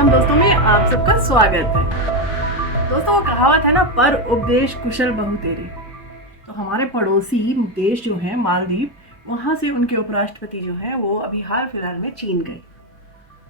राम दोस्तों में आप सबका स्वागत है। दोस्तों वो कहावत है ना, पर उपदेश कुशल बहु तेरे। तो हमारे पड़ोसी देश जो है मालदीव, वहाँ से उनके उपराष्ट्रपति जो है वो अभी हाल फिलहाल में चीन गए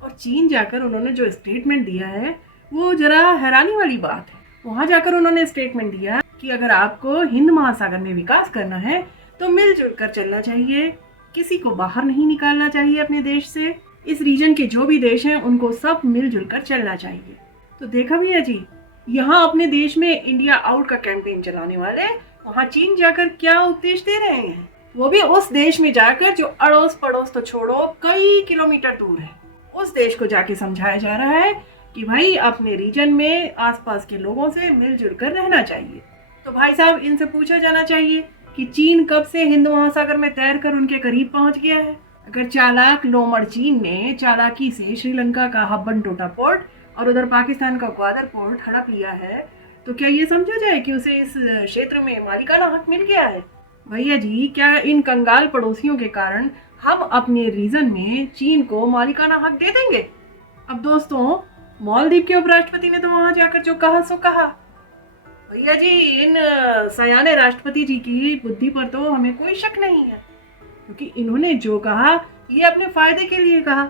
और चीन जाकर उन्होंने जो स्टेटमेंट दिया है वो जरा हैरानी वाली बात है। वहाँ जाकर उन्होंने स्टेटमेंट दिया कि अगर आपको हिंद महासागर में विकास करना है तो मिलजुल कर चलना चाहिए, किसी को बाहर नहीं निकालना चाहिए अपने देश से। इस रीजन के जो भी देश हैं उनको सब मिलजुल कर चलना चाहिए। तो देखा भैया जी, यहाँ अपने देश में इंडिया आउट का कैंपेन चलाने वाले वहाँ चीन जाकर क्या उपदेश दे रहे हैं, वो भी उस देश में जाकर जो अड़ोस पड़ोस तो छोड़ो कई किलोमीटर दूर है। उस देश को जाके समझाया जा रहा है कि भाई अपने रीजन में आसपास के लोगों से मिलजुल कर रहना चाहिए। तो भाई साहब इनसे पूछा जाना चाहिए कि चीन कब से हिंद महासागर में तैरकर उनके करीब पहुंच गया है। अगर चालाक लोमड़ चीन ने चालाकी से श्रीलंका का हब्बन टोटा पोर्ट और उधर पाकिस्तान का ग्वादर पोर्ट हड़प लिया है, तो क्या ये समझा जाए कि उसे इस क्षेत्र में मालिकाना हक मिल गया है? भैया जी, क्या इन कंगाल पड़ोसियों के कारण हम अपने रीजन में चीन को मालिकाना हक दे देंगे? अब दोस्तों, मालदीव के उपराष्ट्रपति ने तो वहां जाकर जो कहा सो कहा। भैया जी, इन सयाने राष्ट्रपति जी की बुद्धि पर तो हमें कोई शक नहीं है, क्योंकि इन्होंने जो कहा ये अपने फायदे के लिए कहा।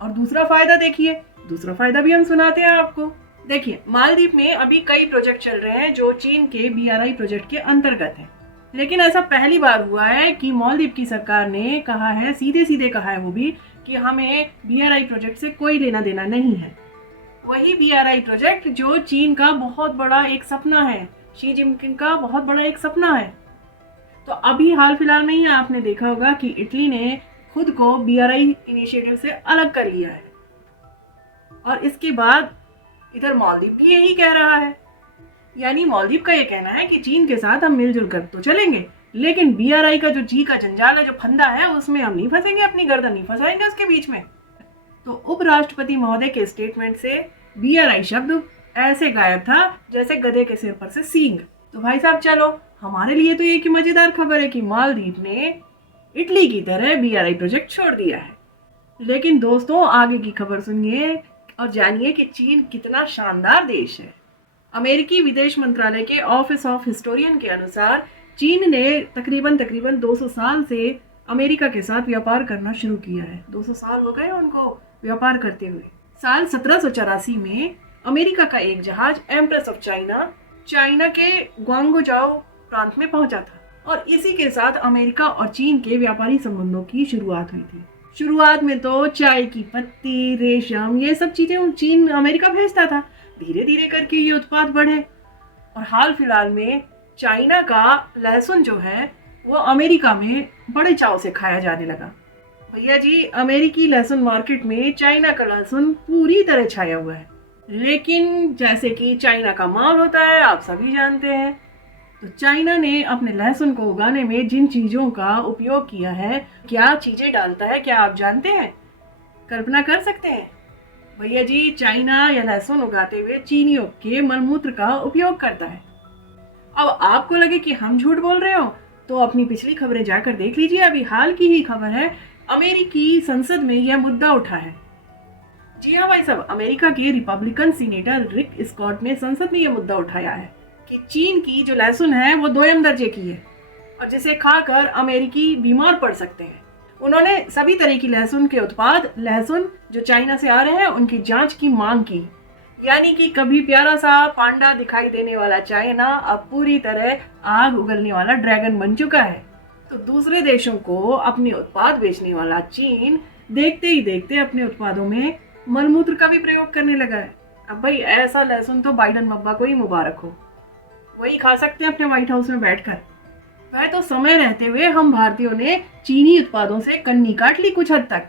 और दूसरा फायदा देखिए, दूसरा फायदा भी हम सुनाते हैं आपको। देखिए, मालदीव में अभी कई प्रोजेक्ट चल रहे हैं जो चीन के BRI प्रोजेक्ट के अंतर्गत हैं। लेकिन ऐसा पहली बार हुआ है कि मालदीव की सरकार ने कहा है, सीधे सीधे कहा है वो भी, कि हमें BRI प्रोजेक्ट से कोई लेना देना नहीं है। वही BRI प्रोजेक्ट जो चीन का बहुत बड़ा एक सपना है, शी जिनपिंग का बहुत बड़ा एक सपना है। तो अभी हाल फिलहाल में ही आपने देखा होगा कि इटली ने खुद को BRI इनिशिएटिव से अलग कर लिया है, और इसके बाद इधर मालदीव भी यही कह रहा है। यानी मालदीव का ये कहना है कि चीन के साथ हम मिलजुल कर तो चलेंगे, लेकिन BRI का जो जी का जंजाल है, जो फंदा है, उसमें हम नहीं फंसेंगे, अपनी गर्दन नहीं फंसाएंगे उसके बीच में। तो उपराष्ट्रपति महोदय के स्टेटमेंट से BRI शब्द ऐसे गायब था जैसे गधे के सिर पर से सींग। तो भाई साहब चलो, हमारे लिए तो ये की मजेदार खबर है कि मालदीव ने इटली की तरह BRI प्रोजेक्ट छोड़ दिया है। लेकिन दोस्तों, आगे की खबर सुनिए और जानिए कि चीन कितना शानदार देश है। अमेरिकी विदेश मंत्रालय के ऑफिस ऑफ हिस्टोरियन के अनुसार चीन ने तकरीबन 200 साल से अमेरिका के साथ व्यापार करना शुरू किया है। 200 साल हो गए उनको व्यापार करते हुए। साल 1784 में अमेरिका का एक जहाज एम्प्रेस ऑफ चाइना के ग्वांगझोउ प्रांत में पहुंचा था, और इसी के साथ अमेरिका और चीन के व्यापारी संबंधों की शुरुआत हुई थी। शुरुआत में तो चाय की पत्ती, रेशम, ये सब चीजें चीन अमेरिका भेजता था। धीरे धीरे करके ये उत्पाद बढ़े, और हाल फिलहाल में चाइना का लहसुन जो है वो अमेरिका में बड़े चाव से खाया जाने लगा। भैया जी, अमेरिकी लहसुन मार्केट में चाइना का लहसुन पूरी तरह छाया हुआ है। लेकिन जैसे कि चाइना का माल होता है, आप सभी जानते हैं, तो चाइना ने अपने लहसुन को उगाने में जिन चीजों का उपयोग किया है, क्या चीजें डालता है, क्या आप जानते हैं? कल्पना कर सकते हैं? भैया जी, चाइना या लहसुन उगाते हुए चीनियों के मलमूत्र का उपयोग करता है। अब आपको लगे कि हम झूठ बोल रहे हो, तो अपनी पिछली खबरें जाकर देख लीजिए। अभी हाल की ही खबर है, अमेरिकी संसद में यह मुद्दा उठा है। जी हाँ भाई साहब, अमेरिका के रिपब्लिकन सीनेटर रिक स्कॉट ने संसद में यह मुद्दा उठाया है कि चीन की जो लहसुन है वो 2M दर्जे की है, और जिसे खाकर अमेरिकी बीमार पड़ सकते हैं। उन्होंने सभी तरह की लहसुन के उत्पाद, लहसुन जो चाइना से आ रहे हैं, उनकी जांच की मांग की। यानी कि कभी प्यारा सा पांडा दिखाई देने वाला चाइना अब पूरी तरह आग उगलने वाला ड्रैगन बन चुका है। तो दूसरे देशों को अपने उत्पाद बेचने वाला चीन देखते ही देखते अपने उत्पादों में मलमूत्र का भी प्रयोग करने लगा है। अब भाई, ऐसा लहसुन तो बाइडन बब्बा को ही मुबारक हो, वही खा सकते हैं अपने व्हाइट हाउस में बैठकर। वह तो समय रहते हुए हम भारतीयों ने चीनी उत्पादों से कन्नी काट ली कुछ हद तक।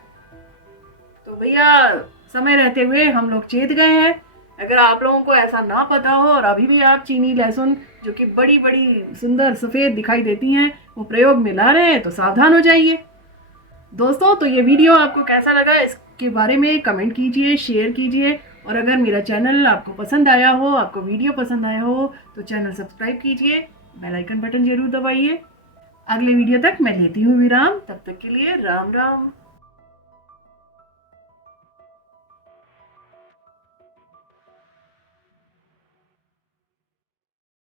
तो भैया, समय रहते हुए हम लोग चेत गए हैं। अगर आप लोगों को ऐसा ना पता हो और अभी भी आप चीनी लहसुन, जो कि बड़ी बड़ी सुंदर सफ़ेद दिखाई देती हैं, वो प्रयोग में ला रहे हैं, तो सावधान हो जाइए। दोस्तों, तो ये वीडियो आपको कैसा लगा इसके बारे में कमेंट कीजिए, शेयर कीजिए, और अगर मेरा चैनल आपको पसंद आया हो, आपको वीडियो पसंद आया हो, तो चैनल सब्सक्राइब कीजिए, बेल आइकन बटन जरूर दबाइए। अगले वीडियो तक मैं लेती हूँ विराम, तब तक के लिए राम राम।